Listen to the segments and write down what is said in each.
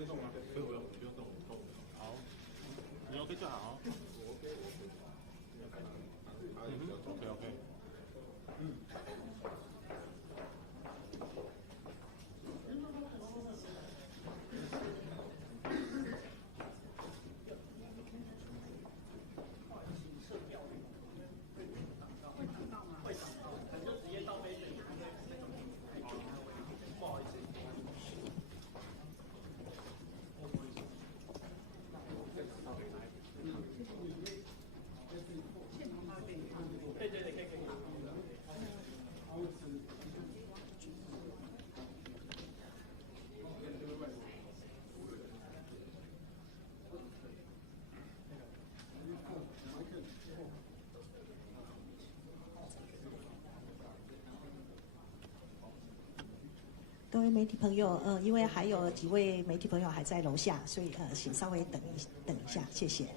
在动啊，所以我不用动，好，你 OK 就好。我 OK， OK。各位媒体朋友，因为还有几位媒体朋友还在楼下，所以请稍微等一下，谢谢。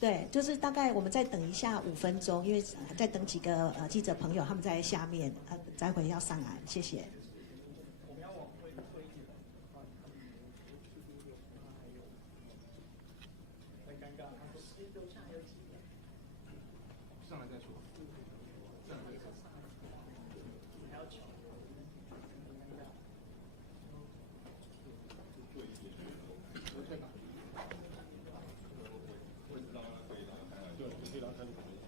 对，就是大概我们再等一下5分钟，因为再等几个记者朋友他们在下面待会要上来，谢谢。我们要往会议室很尴尬。楼上还有几点？上来再说。上来再说。还要抢。我在哪里？我知道可以拉开了，对，可以拉开就可以了。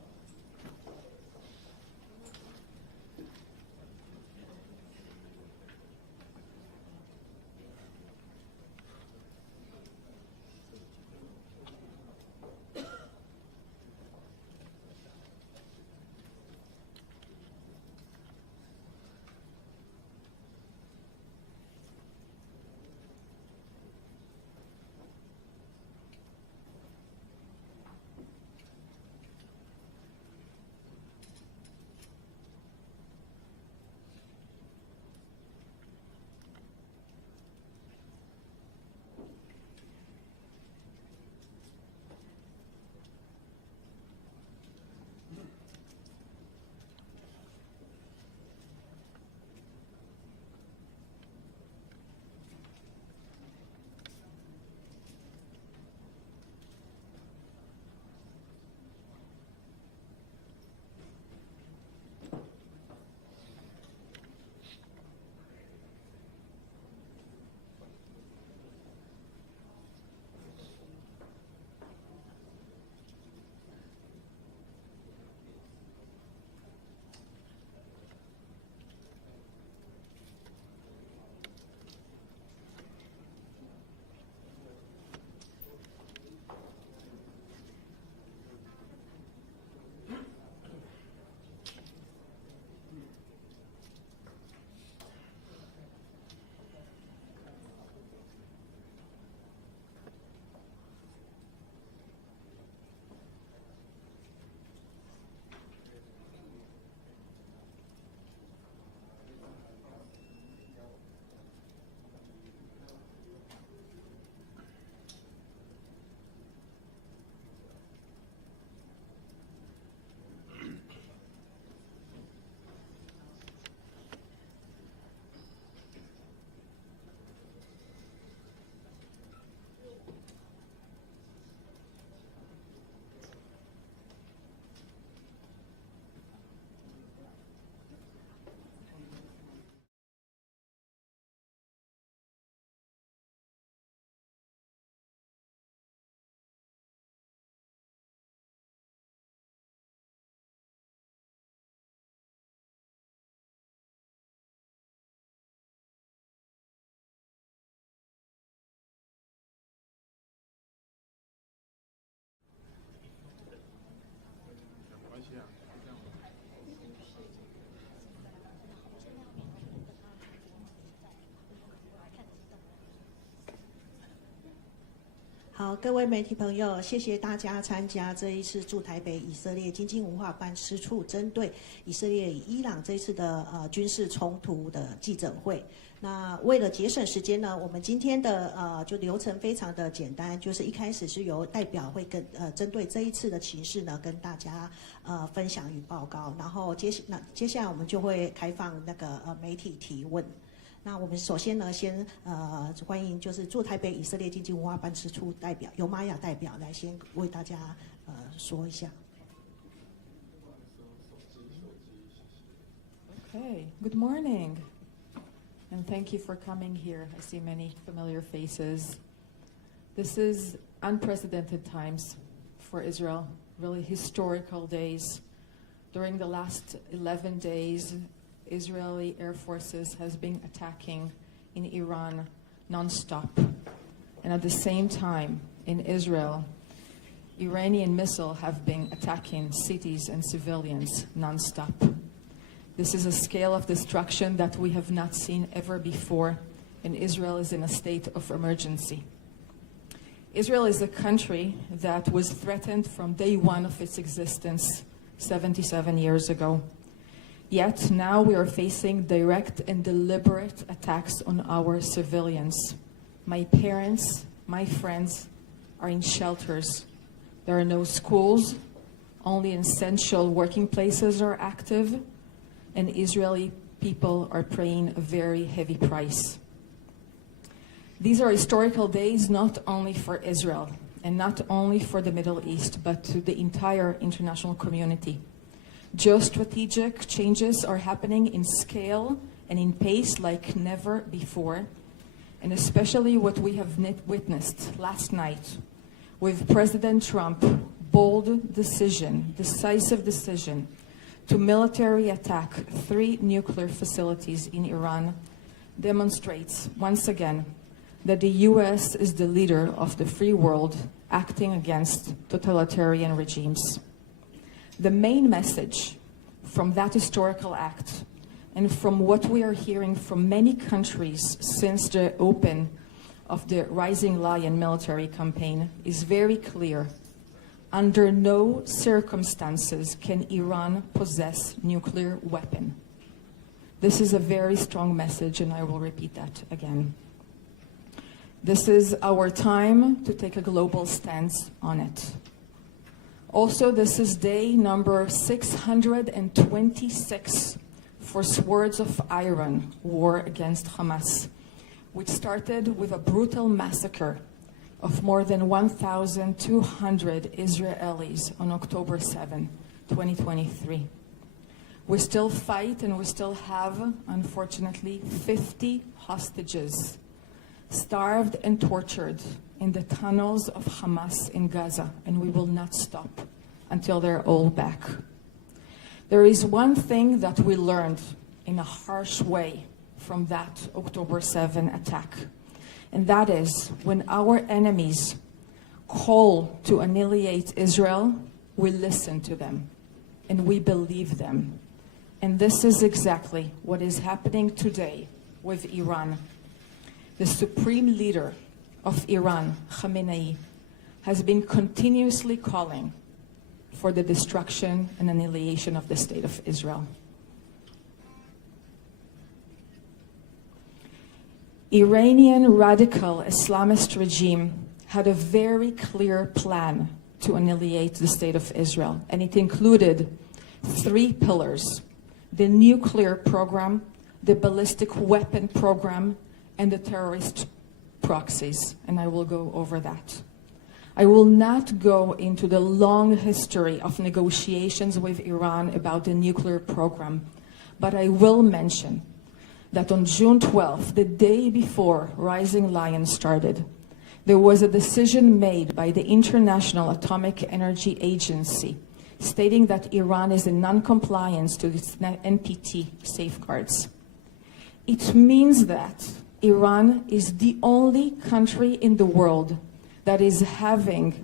各位媒体朋友，谢谢大家参加这一次驻台北以色列经济文化办事处针对以色列与伊朗这一次的军事冲突的记者会。那为了节省时间呢，我们今天的就流程非常的简单，就是一开始是由代表会跟针对这一次的情势呢跟大家分享与报告，然后接下来我们就会开放那个媒体提问。那我们首先呢，先欢迎就是驻台北以色列经济文化办事处代表尤玛雅代表来先为大家说一下。Okay, good morning, and thank you for coming here. I see many familiar faces. This is unprecedented times for Israel, really historical days. During the last 11 days, Israeli air forces has been attacking in Iran non-stop. And at the same time, in Israel, Iranian missiles have been attacking cities and civilians non-stop. This is a scale of destruction that we have not seen ever before, and Israel is in a state of emergency. Israel is a country that was threatened from day one of its existence 77 years ago. Yet now we are facing direct and deliberate attacks on our civilians. My parents, my friends are in shelters. There are no schools, only essential working places are active, and Israeli people are paying a very heavy price. These are historical days not only for Israel and not only for the Middle East, but to the entire international community. Geostrategic changes are happening in scale and in pace like never before, and especially what we have witnessed last night with President Trump's bold decision, decisive decision, to military attack 3 nuclear facilities in Iran demonstrates once again that the US is the leader of the free world acting against totalitarian regimes. The main message from that historical act and from what we are hearing from many countries since the open of the Rising Lion military campaign is very clear. Under no circumstances can Iran possess nuclear weapon. This is a very strong message, and I will repeat that again. This is our time to take a global stance on it. Also, this is day number 626 for Swords of Iron war against Hamas, which started with a brutal massacre of more than 1,200 Israelis on October 7, 2023. We still fight and we still have, unfortunately, 50 hostages starved and tortured in the tunnels of Hamas in Gaza, and we will not stop until they're all back. There is one thing that we learned in a harsh way from that October 7 attack, and that is when our enemies call to annihilate Israel, we listen to them and we believe them. And this is exactly what is happening today with Iran. The supreme leader of Iran, Khamenei, has been continuously calling for the destruction and annihilation of the state of Israel. Iranian radical Islamist regime had a very clear plan to annihilate the state of Israel, and it included 3 pillars: the nuclear program, the ballistic weapon program, and the terrorist proxies, and I will go over that. I will not go into the long history of negotiations with Iran about the nuclear program, but I will mention that on June 12th, the day before Rising Lion started, there was a decision made by the International Atomic Energy Agency stating that Iran is in non-compliance to its NPT safeguards. It means that Iran is the only country in the world that is having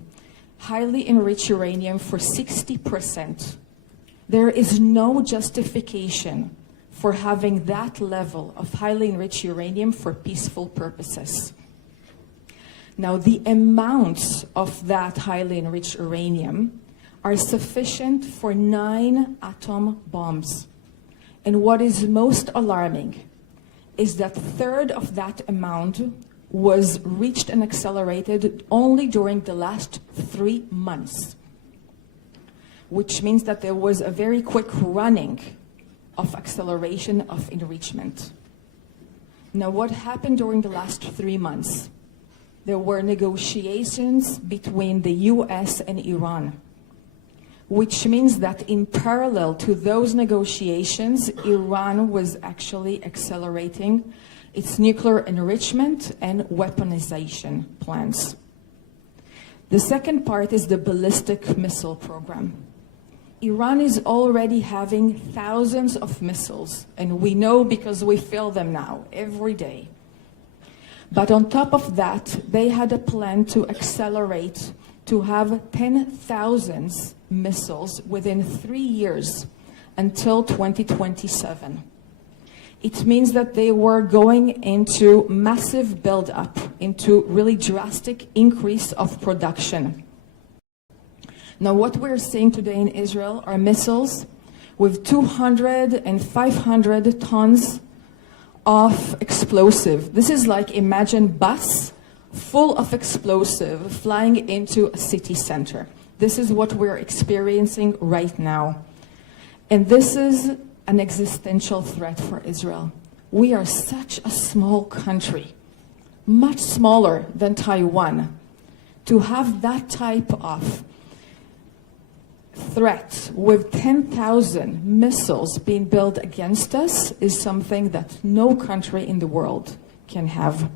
highly enriched uranium for 60%. There is no justification for having that level of highly enriched uranium for peaceful purposes. Now, the amounts of that highly enriched uranium are sufficient for 9 atom bombs. And what is most alarming is that a third of that amount was reached and accelerated only during the last 3 months, which means that there was a very quick running of acceleration of enrichment. Now, what happened during the last 3 months? There were negotiations between the US and Iran, which means that in parallel to those negotiations, Iran was actually accelerating its nuclear enrichment and weaponization plans. The second part is the ballistic missile program. Iran is already having thousands of missiles, and we know because we fill them now every day. But on top of that, they had a plan to accelerate to have 10,000 missiles within 3 years until 2027. It means that they were going into massive build-up, into really drastic increase of production. Now, what we're seeing today in Israel are missiles with 200 and 500 tons of explosive. This is like, imagine bus full of explosive flying into a city center. This is what we're experiencing right now. And this is an existential threat for Israel. We are such a small country, much smaller than Taiwan. To have that type of threat with 10,000 missiles being built against us is something that no country in the world can have.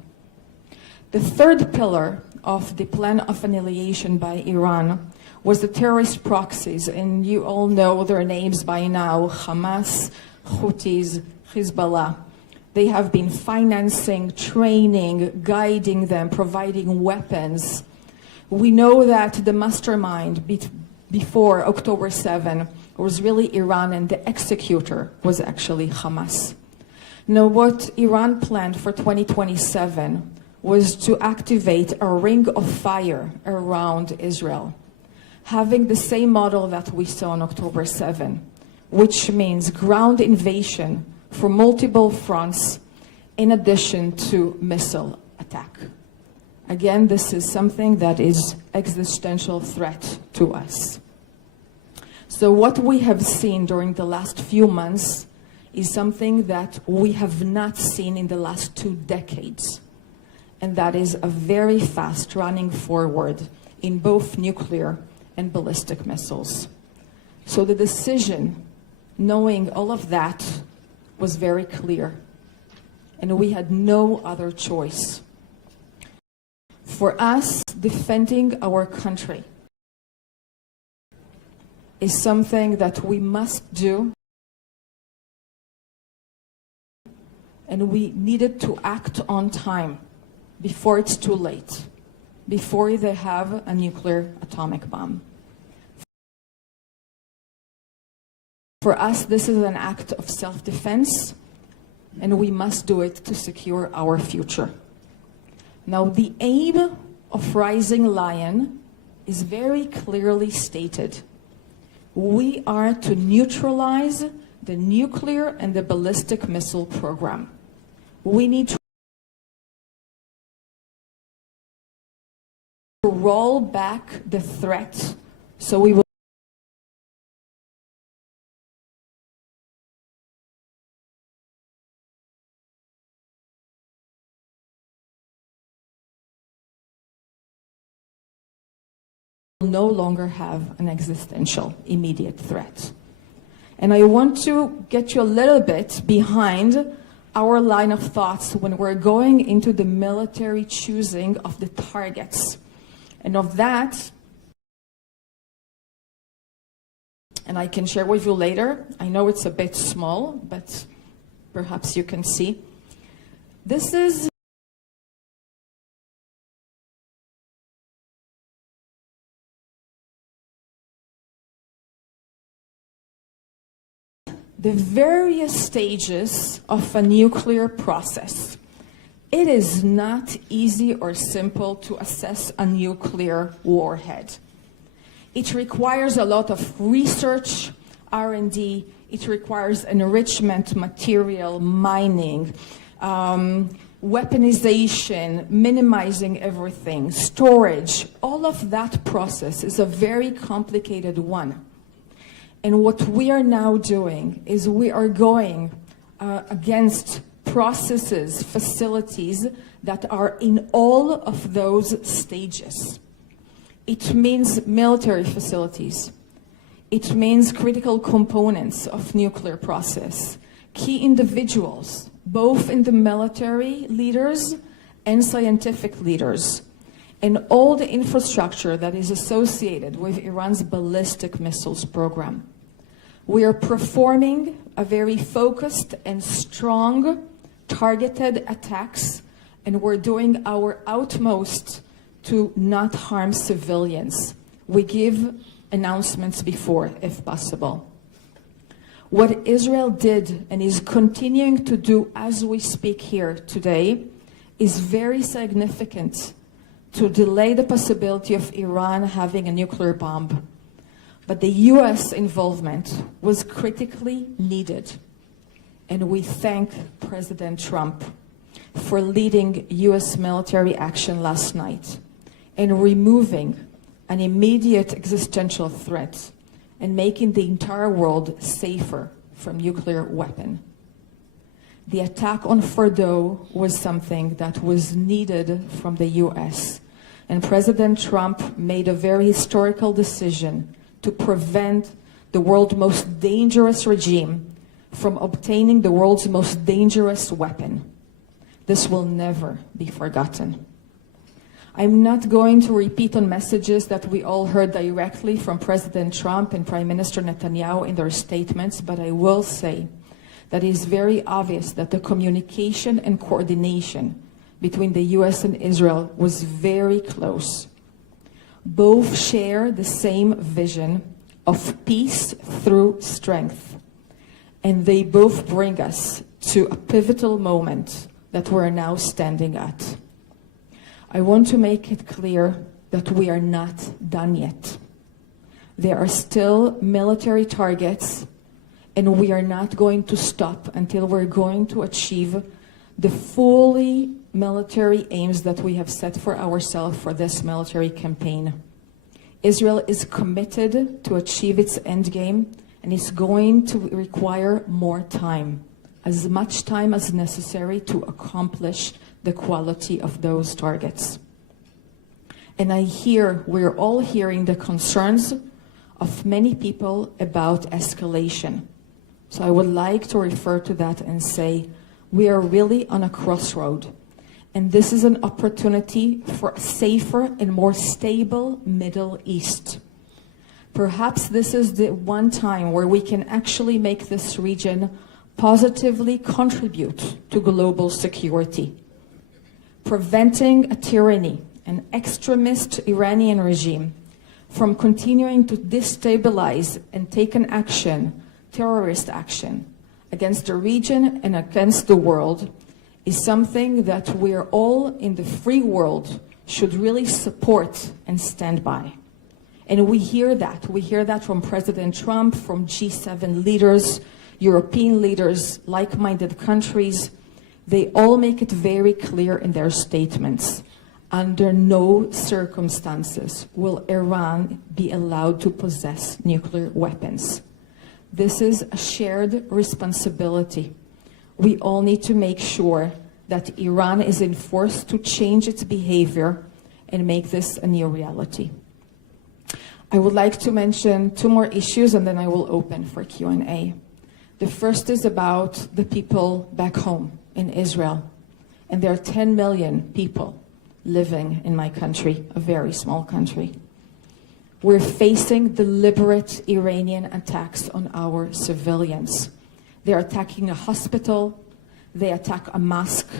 The third pillar of the plan of annihilation by Iran was the terrorist proxies, and you all know their names by now: Hamas, Houthis, Hezbollah. They have been financing, training, guiding them, providing weapons. We know that the mastermind before October 7 was really Iran, and the executor was actually Hamas. Now, what Iran planned for 2027 was to activate a ring of fire around Israel, having the same model that we saw on October 7, which means ground invasion for multiple fronts in addition to missile attack. Again, this is something that is existential threat to us. So what we have seen during the last few months is something that we have not seen in the last 2 decades. And that is a very fast running forward in both nuclear and ballistic missiles. So the decision, knowing all of that, was very clear. And we had no other choice. For us, defending our country is something that we must do, and we needed to act on time before it's too late, before they have a nuclear atomic bomb. For us, this is an act of self-defense, and we must do it to secure our future. Now, the aim of Rising Lion is very clearly stated. We are to neutralize the nuclear and the ballistic missile program. We need to roll back the threat, so we will no longer have an existential immediate threat. And I want to get you a little bit behind our line of thoughts when we're going into the military choosing of the targets. And of that, and I can share with you later, I know it's a bit small, but perhaps you can see. This is the various stages of a nuclear process. It is not easy or simple to assess a nuclear warhead. It requires a lot of research, R&D. It requires enrichment, material, mining, weaponization, minimizing everything, storage. All of that process is a very complicated one. And what we are now doing is we are going against processes, facilities that are in all of those stages. It means military facilities. It means critical components of nuclear process, key individuals, both in the military leaders and scientific leaders, and all the infrastructure that is associated with Iran's ballistic missiles program. We are performing a very focused and strong targeted attacks, and we're doing our utmost to not harm civilians. We give announcements before, if possible. What Israel did and is continuing to do as we speak here today is very significant to delay the possibility of Iran having a nuclear bomb. But the US involvement was critically needed. And we thank President Trump for leading US military action last night and removing an immediate existential threat and making the entire world safer from nuclear weapon. The attack on Fordo was something that was needed from the US, and President Trump made a very historical decision to prevent the world's most dangerous regime from obtaining the world's most dangerous weapon. This will never be forgotten. I'm not going to repeat on messages that we all heard directly from President Trump and Prime Minister Netanyahu in their statements, but I will say that it is very obvious that the communication and coordination between the US and Israel was very close. Both share the same vision of peace through strength, and they both bring us to a pivotal moment that we're now standing at. I want to make it clear that we are not done yet. There are still military targets, and we are not going to stop until we're going to achieve the fully military aims that we have set for ourselves for this military campaign. Israel is committed to achieve its endgame, and it's going to require more time, as much time as necessary to accomplish the quality of those targets. And we're all hearing the concerns of many people about escalation. So I would like to refer to that and say, we are really on a crossroad. And this is an opportunity for a safer and more stable Middle East. Perhaps this is the one time where we can actually make this region positively contribute to global security. Preventing a tyranny, an extremist Iranian regime, from continuing to destabilize and take an action, terrorist action, against the region and against the world is something that we are all in the free world should really support and stand by. And we hear that. We hear that from President Trump, from G7 leaders, European leaders, like-minded countries. They all make it very clear in their statements. Under no circumstances will Iran be allowed to possess nuclear weapons. This is a shared responsibility. We all need to make sure that Iran is enforced to change its behavior and make this a new reality. I would like to mention two more issues, and then I will open for Q&A. The first is about the people back home in Israel. And there are 10 million people living in my country, a very small country. We're facing deliberate Iranian attacks on our civilians. They're attacking a hospital, they attack a mosque,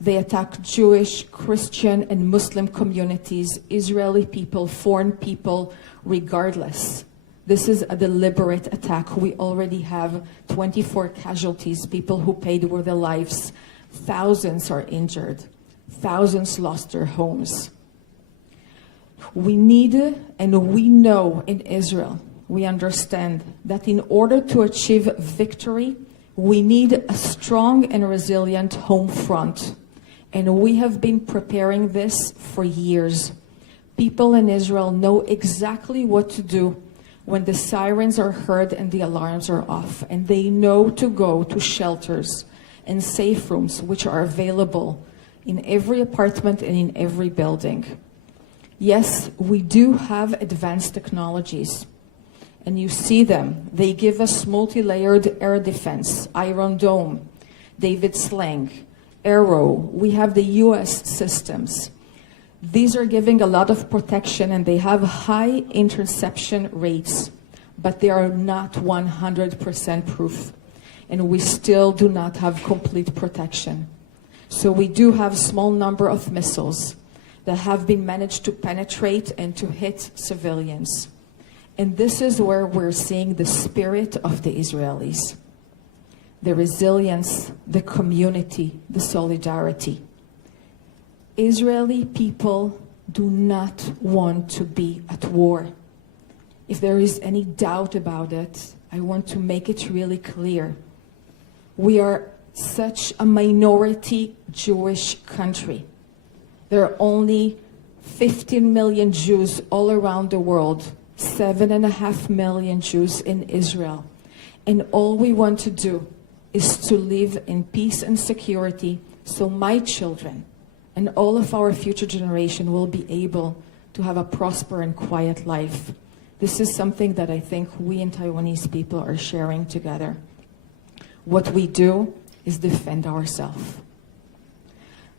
they attack Jewish, Christian, and Muslim communities, Israeli people, foreign people, regardless. This is a deliberate attack. We already have 24 casualties, people who paid with their lives. Thousands are injured. Thousands lost their homes. We need, and we know in Israel, we understand that in order to achieve victory, we need a strong and resilient home front. And we have been preparing this for years. People in Israel know exactly what to do when the sirens are heard and the alarms are off. And they know to go to shelters and safe rooms which are available in every apartment and in every building. Yes, we do have advanced technologies. And you see them. They give us multi-layered air defense, Iron Dome, David Sling, Arrow. We have the US systems. These are giving a lot of protection and they have high interception rates, but they are not 100% proof. And we still do not have complete protection. So we do have a small number of missiles that have been managed to penetrate and to hit civilians. And this is where we're seeing the spirit of the Israelis. The resilience, the community, the solidarity. Israeli people do not want to be at war. If there is any doubt about it, I want to make it really clear. We are such a minority Jewish country. There are only 15 million Jews all around the world, 7.5 million Jews in Israel. And all we want to do is to live in peace and security so my children and all of our future generation will be able to have a prosperous and quiet life. This is something that I think we and Taiwanese people are sharing together. What we do is defend ourselves.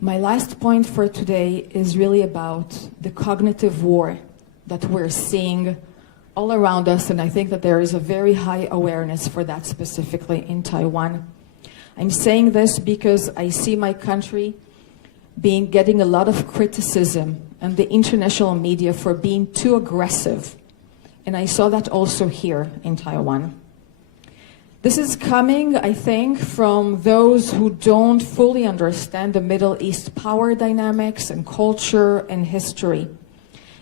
My last point for today is really about the cognitive war that we're seeing all around us, and I think that there is a very high awareness for that specifically in Taiwan. I'm saying this because I see my country getting a lot of criticism and the international media for being too aggressive. And I saw that also here in Taiwan. This is coming, I think, from those who don't fully understand the Middle East power dynamics and culture and history.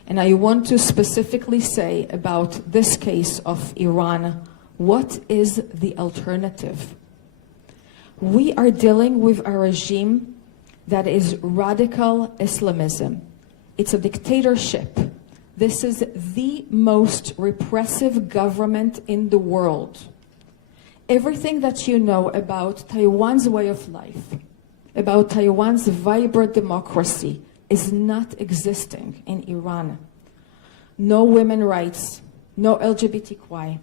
And I want to specifically say about this case of Iran, what is the alternative? We are dealing with a regime that is radical Islamism. It's a dictatorship. This is the most repressive government in the world. Everything that you know about Taiwan's way of life, about Taiwan's vibrant democracy, is not existing in Iran. No women's rights, no LGBTQI,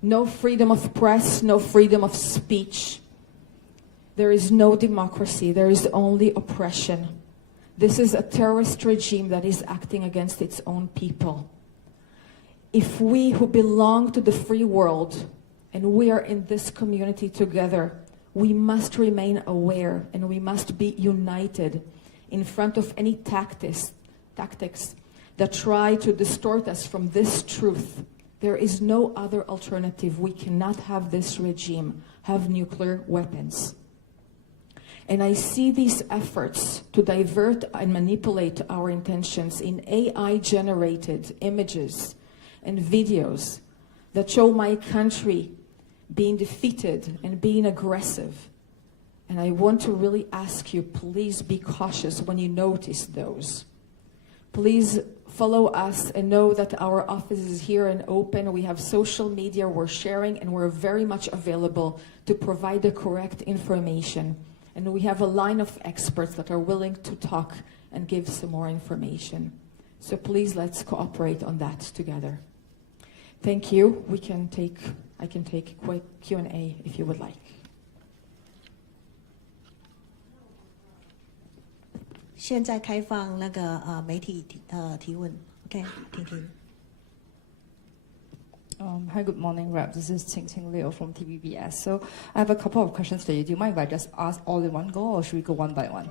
no freedom of press, no freedom of speech. There is no democracy, there is only oppression. This is a terrorist regime that is acting against its own people. If we who belong to the free world, and we are in this community together, we must remain aware and we must be united in front of any tactics that try to distort us from this truth. There is no other alternative. We cannot have this regime have nuclear weapons. And I see these efforts to divert and manipulate our intentions in AI-generated images and videos that show my country being defeated and being aggressive. And I want to really ask you, please be cautious when you notice those. Please follow us and know that our office is here and open. We have social media, we're sharing, and we're very much available to provide the correct information. And we have a line of experts that are willing to talk and give some more information. So please, let's cooperate on that together. Thank you. I can take a quick Q&A if you would like. 现在开放那个媒体提问 ，OK， 听听。Hi, good morning, Rep. This is Qing Liu from TVBS. So I have a couple of questions for you. Do you mind if I just ask all in one go, or should we go one by one?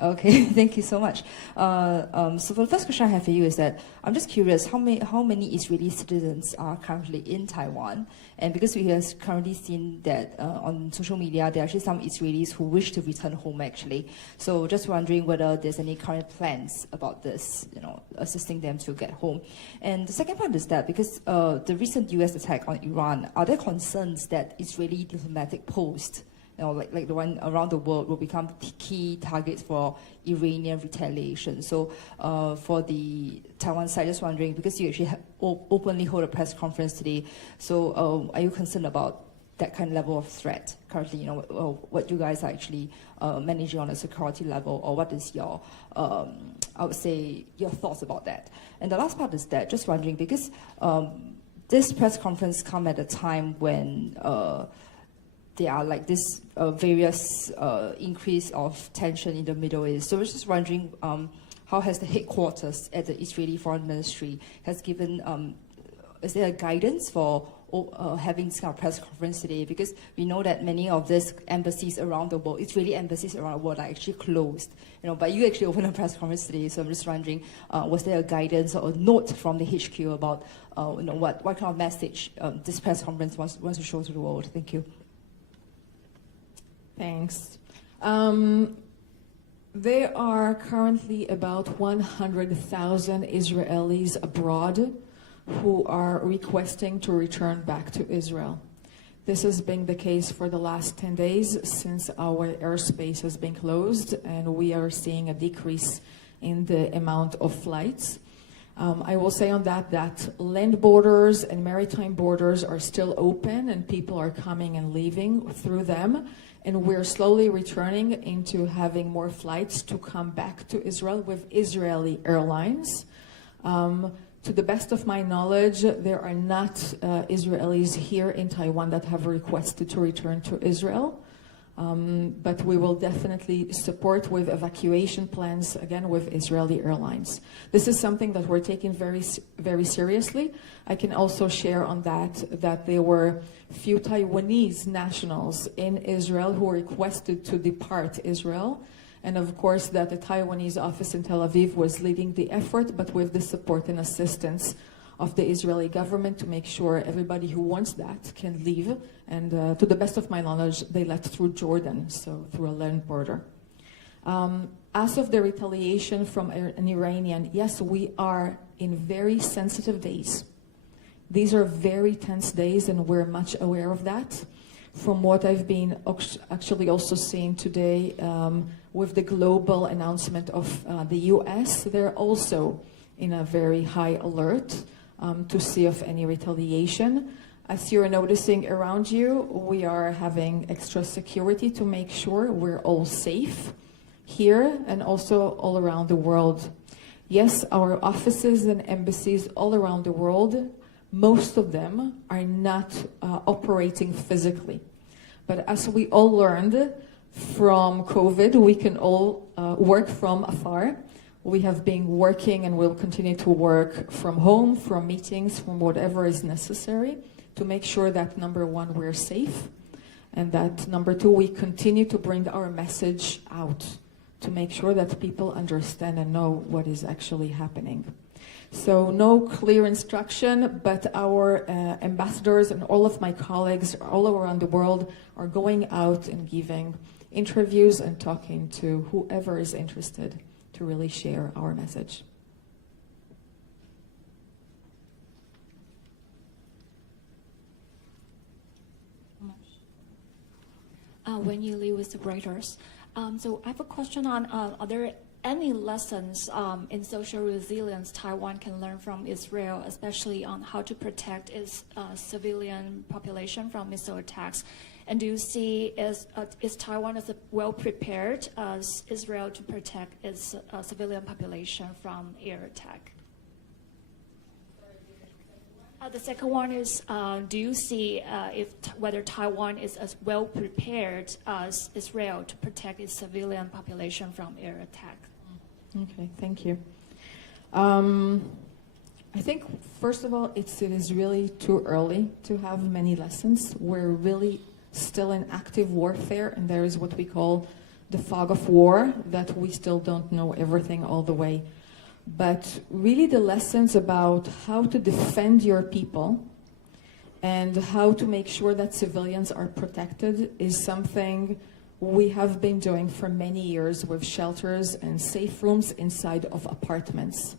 Okay, thank you so much. So for the first question I have for you is that I'm just curious how many Israeli citizens are currently in Taiwan? And because we have currently seen that on social media, there are actually some Israelis who wish to return home actually. So just wondering whether there's any current plans about this, assisting them to get home. And the second part is that because the recent US attack on Iran, are there concerns that Israeli diplomatic posts, like the one around the world, will become key targets for Iranian retaliation? So for the Taiwan side, just wondering, because you actually openly hold a press conference today, so are you concerned about that kind of level of threat currently? What you guys are actually managing on a security level, or what is your, I would say, your thoughts about that? And the last part is that, just wondering, because this press conference come at a time when there are like this various increase of tension in the Middle East. So I was just wondering, how has the headquarters at the Israeli Foreign Ministry has given, is there a guidance for having this kind of press conference today? Because we know that many of these embassies around the world, Israeli embassies around the world, are actually closed. But you actually opened a press conference today, so I'm just wondering, was there a guidance or a note from the HQ about, what kind of message this press conference wants to show to the world? Thank you. Thanks. There are currently about 100,000 Israelis abroad who are requesting to return back to Israel. This has been the case for the last 10 days since our airspace has been closed, and we are seeing a decrease in the amount of flights. I will say on that land borders and maritime borders are still open, and people are coming and leaving through them. And we're slowly returning into having more flights to come back to Israel with Israeli airlines. To the best of my knowledge, there are not Israelis here in Taiwan that have requested to return to Israel. But we will definitely support with evacuation plans, again, with Israeli airlines. This is something that we're taking very, very seriously. I can also share on that there were few Taiwanese nationals in Israel who requested to depart Israel. And of course, that the Taiwanese office in Tel Aviv was leading the effort, but with the support and assistance of the Israeli government to make sure everybody who wants that can leave. And to the best of my knowledge, they left through Jordan, so through a land border. As of the retaliation from an Iranian, yes, we are in very sensitive days. These are very tense days, and we're much aware of that. From what I've been actually also seeing today with the global announcement of the US, they're also in a very high alert to see of any retaliation. As you're noticing around you, we are having extra security to make sure we're all safe here and also all around the world. Yes, our offices and embassies all around the world, most of them are not operating physically. But as we all learned from COVID, we can all work from afar. We have been working and will continue to work from home, from meetings, from whatever is necessary to make sure that, number one, we're safe, and that, number two, we continue to bring our message out to make sure that people understand and know what is actually happening. So no clear instruction, but our ambassadors and all of my colleagues all around the world are going out and giving interviews and talking to whoever is interested to really share our message. When you live with the Reuters. So I have a question on, are there any lessons in social resilience Taiwan can learn from Israel, especially on how to protect its civilian population from missile attacks? And do you see is Taiwan as well prepared as Israel to protect its civilian population from air attack? The second one is, do you see whether Taiwan is as well prepared as Israel to protect its civilian population from air attack? Okay, thank you. I think, first of all, it is really too early to have many lessons. We're really still in active warfare, and there is what we call the fog of war, that we still don't know everything all the way. But really the lessons about how to defend your people and how to make sure that civilians are protected is something we have been doing for many years with shelters and safe rooms inside of apartments.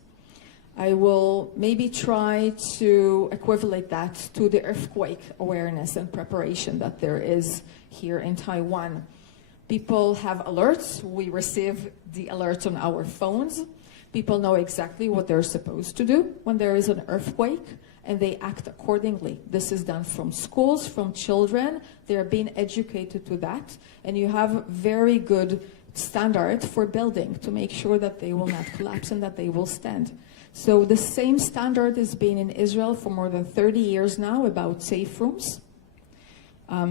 I will maybe try to equivalent that to the earthquake awareness and preparation that there is here in Taiwan. People have alerts. We receive the alerts on our phones. People know exactly what they're supposed to do when there is an earthquake, and they act accordingly. This is done from schools, from children. They are being educated to that, and you have very good standard for building to make sure that they will not collapse and that they will stand. So the same standard has been in Israel for more than 30 years now about safe rooms.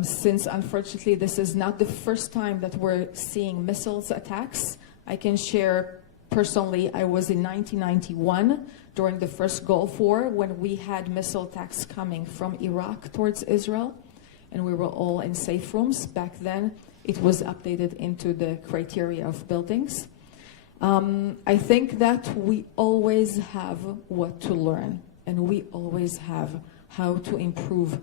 Since unfortunately this is not the first time that we're seeing missiles attacks, I can share personally, I was in 1991 during the first Gulf War when we had missile attacks coming from Iraq towards Israel, and we were all in safe rooms. Back then, it was updated into the criteria of buildings. I think that we always have what to learn, and we always have how to improve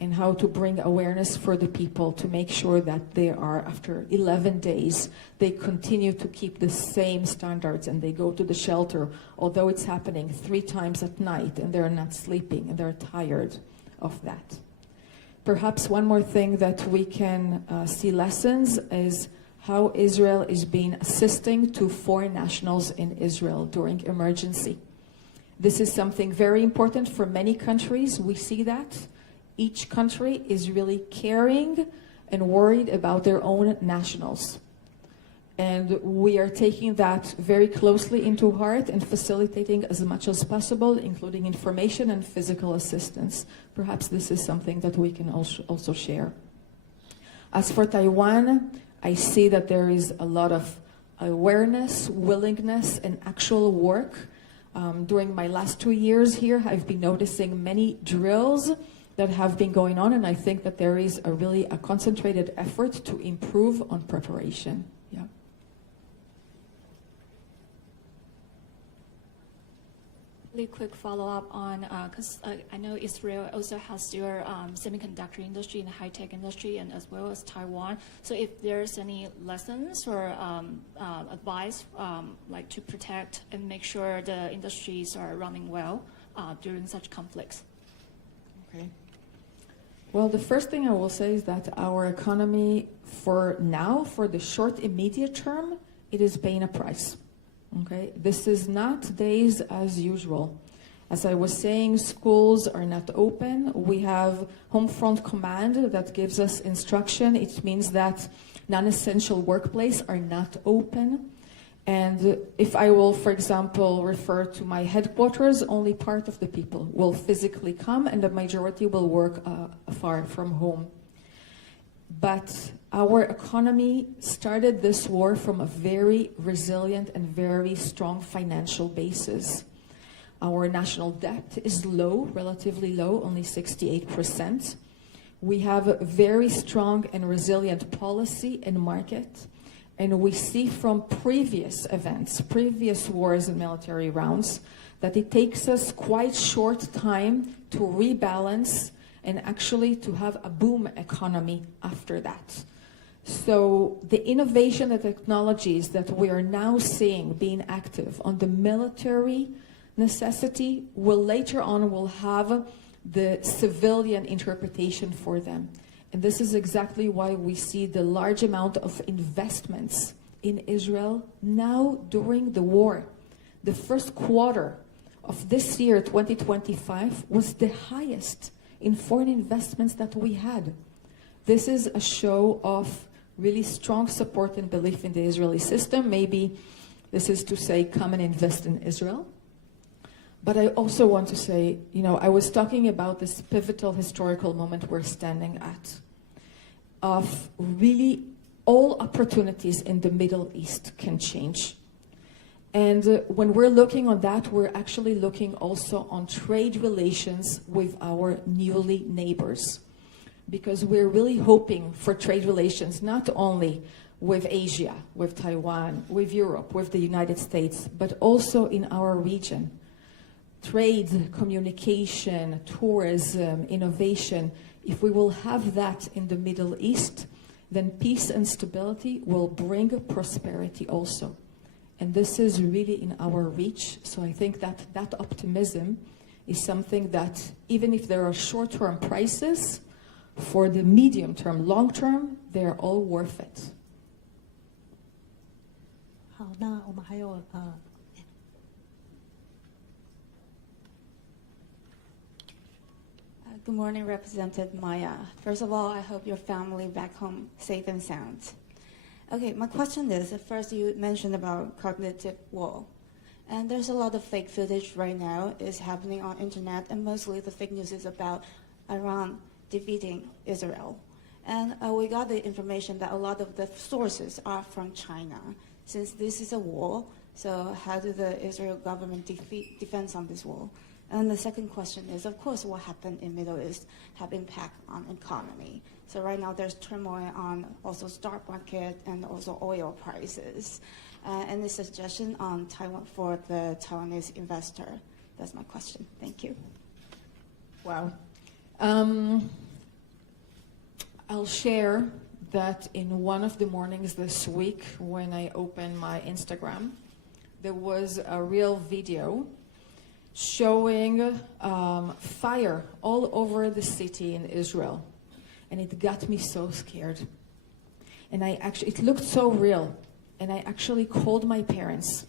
and how to bring awareness for the people to make sure that they are, after 11 days, they continue to keep the same standards and they go to the shelter, although it's happening 3 times at night and they're not sleeping and they're tired of that. Perhaps one more thing that we can see lessons is how Israel is being assisting to foreign nationals in Israel during emergency. This is something very important for many countries. We see that. Each country is really caring and worried about their own nationals. And we are taking that very closely into heart and facilitating as much as possible, including information and physical assistance. Perhaps this is something that we can also share. As for Taiwan, I see that there is a lot of awareness, willingness, and actual work. During my last 2 years here, I've been noticing many drills that have been going on, and I think that there is really a concentrated effort to improve on preparation. Yeah. Really quick follow-up on, because I know Israel also has your semiconductor industry and high-tech industry, and as well as Taiwan. So if there's any lessons or advice, like to protect and make sure the industries are running well during such conflicts. Okay. Well, the first thing I will say is that our economy for now, for the short immediate term, it is paying a price. Okay, this is not days as usual. As I was saying, schools are not open. We have home front command that gives us instruction. It means that non-essential workplaces are not open. And if I will, for example, refer to my headquarters, only part of the people will physically come and the majority will work far from home. But our economy started this war from a very resilient and very strong financial basis. Our national debt is low, relatively low, only 68%. We have a very strong and resilient policy and market. And we see from previous events, previous wars and military rounds, that it takes us quite short time to rebalance and actually to have a boom economy after that. So the innovation and technologies that we are now seeing being active on the military necessity will later on will have the civilian interpretation for them. And this is exactly why we see the large amount of investments in Israel now during the war. The first quarter of this year, 2025, was the highest in foreign investments that we had. This is a show of really strong support and belief in the Israeli system. Maybe this is to say, come and invest in Israel. But I also want to say, I was talking about this pivotal historical moment we're standing at, of really all opportunities in the Middle East can change. And when we're looking on that, we're actually looking also on trade relations with our newly neighbors. Because we're really hoping for trade relations, not only with Asia, with Taiwan, with Europe, with the United States, but also in our region. Trade, communication, tourism, innovation, if we will have that in the Middle East, then peace and stability will bring prosperity also. And this is really in our reach. So I think that that optimism is something that, even if there are short-term prices, for the medium term, long term, they're all worth it. 好，那我们还有Good morning, Representative Maya. First of all, I hope your family back home safe and sound. Okay, my question is, first you mentioned about cognitive war. And there's a lot of fake footage right now is happening on internet, and mostly the fake news is about Iran defeating Israel. And we got the information that a lot of the sources are from China. Since this is a war, so how do the Israel government defend on this war? And the second question is, of course, what happened in Middle East have impact on economy. So right now there's turmoil on also stock market and also oil prices. Any suggestion on Taiwan for the Taiwanese investor? That's my question. Thank you. Wow. I'll share that in one of the mornings this week when I opened my Instagram, there was a real video showing fire all over the city in Israel. And it got me so scared. And it looked so real. And I actually called my parents.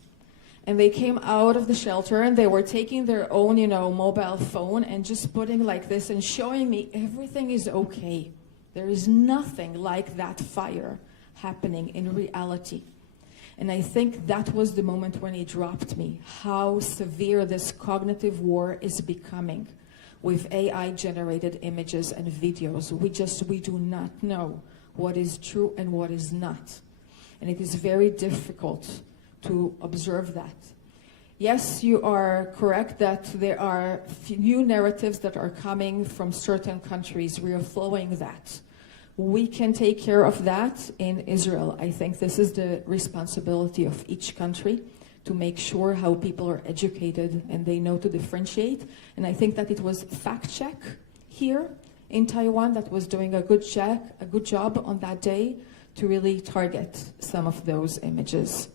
And they came out of the shelter and they were taking their own, mobile phone and just putting like this and showing me everything is okay. There is nothing like that fire happening in reality. And I think that was the moment when it dropped me, how severe this cognitive war is becoming with AI-generated images and videos. We do not know what is true and what is not. And it is very difficult to observe that. Yes, you are correct that there are new narratives that are coming from certain countries. We are following that. We can take care of that in Israel. I think this is the responsibility of each country to make sure how people are educated and they know to differentiate. And I think that it was Fact Check here in Taiwan that was doing a good job on that day to really target some of those images.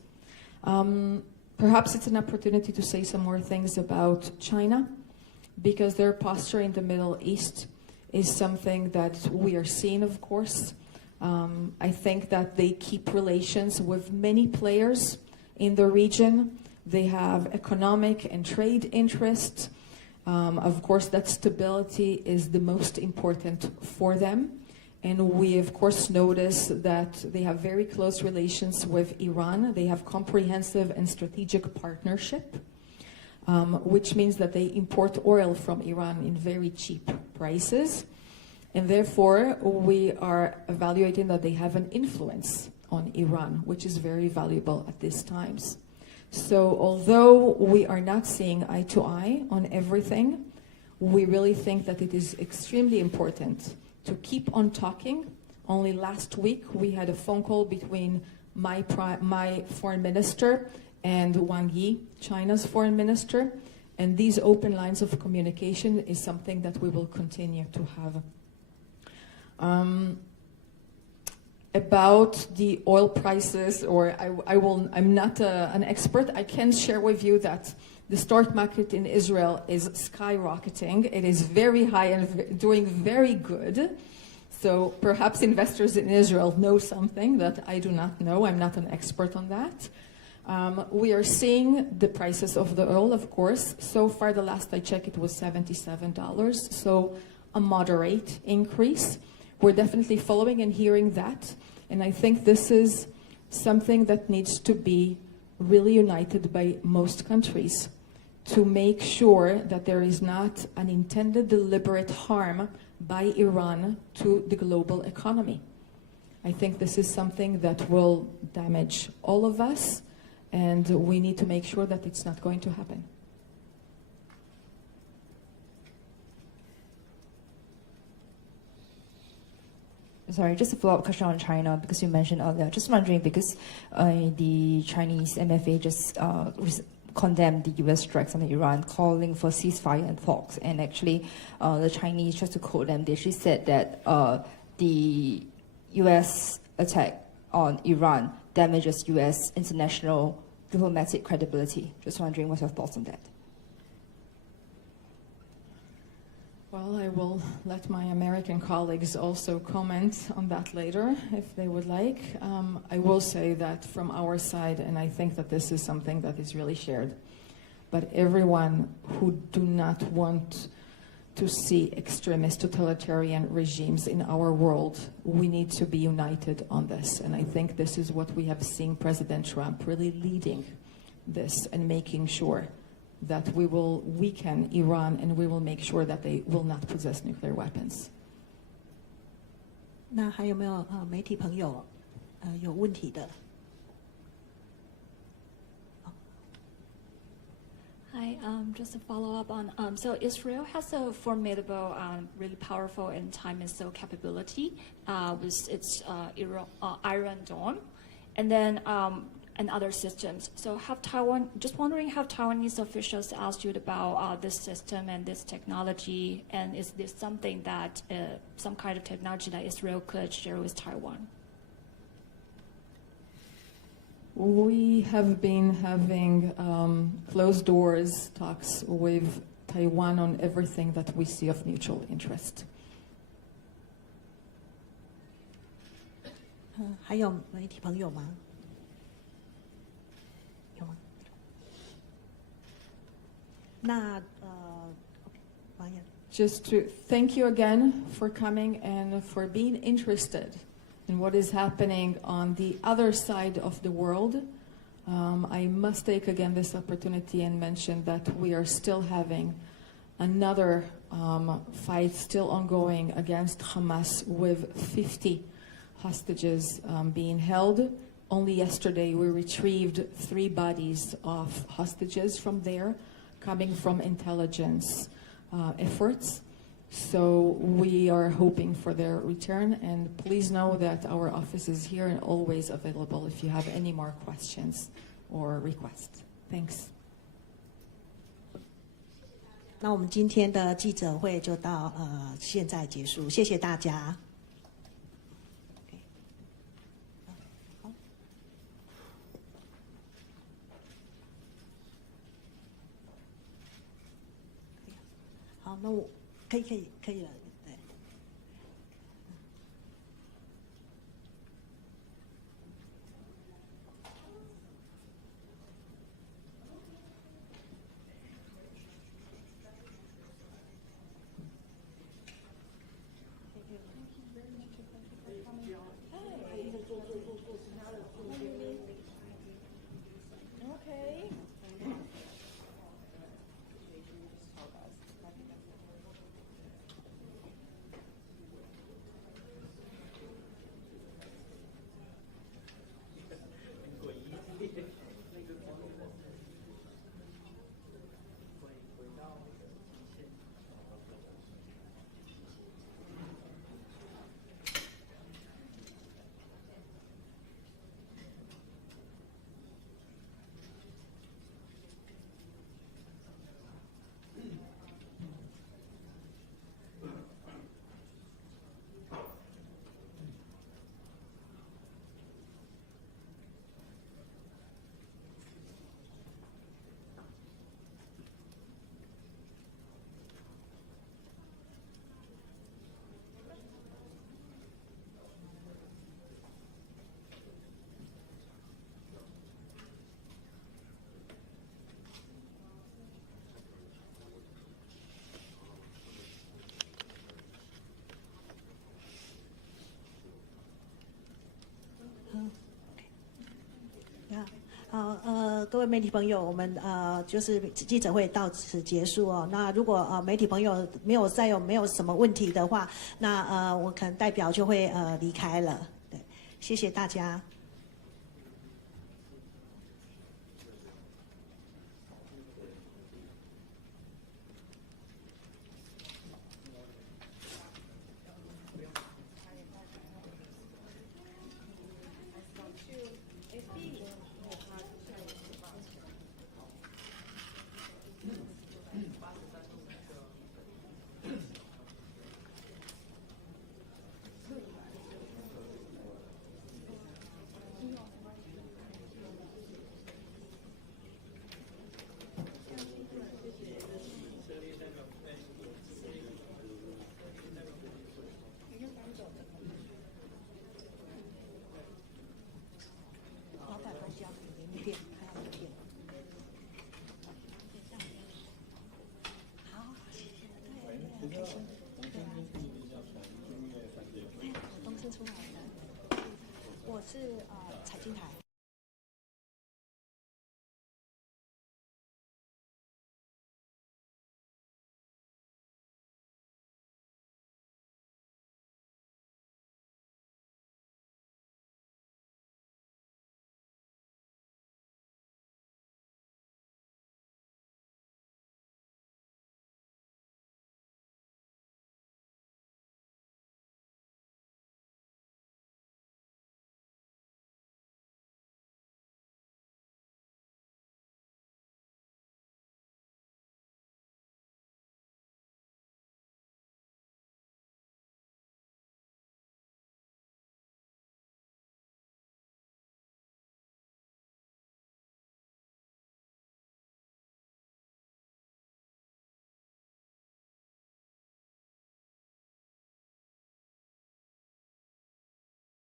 Perhaps it's an opportunity to say some more things about China, because their posture in the Middle East is something that we are seeing, of course. I think that they keep relations with many players in the region. They have economic and trade interests. Of course, that stability is the most important for them. And we, of course, notice that they have very close relations with Iran. They have comprehensive and strategic partnership, which means that they import oil from Iran in very cheap prices. And therefore, we are evaluating that they have an influence on Iran, which is very valuable at these times. So although we are not seeing eye to eye on everything, we really think that it is extremely important to keep on talking. Only last week, we had a phone call between my foreign minister and Wang Yi, China's foreign minister. And these open lines of communication is something that we will continue to have. About the oil prices, or I'm not an expert. I can share with you that the stock market in Israel is skyrocketing. It is very high and doing very good. So perhaps investors in Israel know something that I do not know. I'm not an expert on that. We are seeing the prices of the oil, of course. So far, the last I checked, it was $77. So a moderate increase. We're definitely following and hearing that. And I think this is something that needs to be really united by most countries to make sure that there is not an intended deliberate harm by Iran to the global economy. I think this is something that will damage all of us, and we need to make sure that it's not going to happen. Sorry, just a follow-up question on China, because you mentioned earlier. Just wondering, because the Chinese MFA just condemned the U.S. strikes on Iran, calling for ceasefire and talks. And actually, the Chinese, just to quote them, they actually said that the U.S. attack on Iran damages U.S. international diplomatic credibility. Just wondering what's your thoughts on that? Well, I will let my American colleagues also comment on that later, if they would like. I will say that from our side, and I think that this is something that is really shared, but everyone who do not want to see extremist totalitarian regimes in our world, we need to be united on this. And I think this is what we have seen President Trump really leading this and making sure that we will weaken Iran and we will make sure that they will not possess nuclear weapons. 那还有没有媒体朋友有问题的？ Hi, just to follow up on, so Israel has a formidable, really powerful and time and so capability with its Iron Dome, and then and other systems. So have Taiwan, just wondering, have Taiwanese officials asked you about this system and this technology, and is this something that, some kind of technology that Israel could share with Taiwan? We have been having closed doors talks with Taiwan on everything that we see of mutual interest. 还有媒体朋友吗？有吗？那王燕。 Just to thank you again for coming and for being interested in what is happening on the other side of the world. I must take again this opportunity and mention that we are still having another fight still ongoing against Hamas with 50 hostages being held. Only yesterday we retrieved 3 bodies of hostages from there, coming from intelligence efforts. So we are hoping for their return, and please know that our office is here and always available if you have any more questions or requests. Thanks. 那我们今天的记者会就到现在结束，谢谢大家。好，那我可以了。 好，各位媒体朋友，我们就是记者会到此结束哦。那如果媒体朋友没有什么问题的话，那我可能代表就会离开了。对，谢谢大家。心。对啊。我公司出来的。我是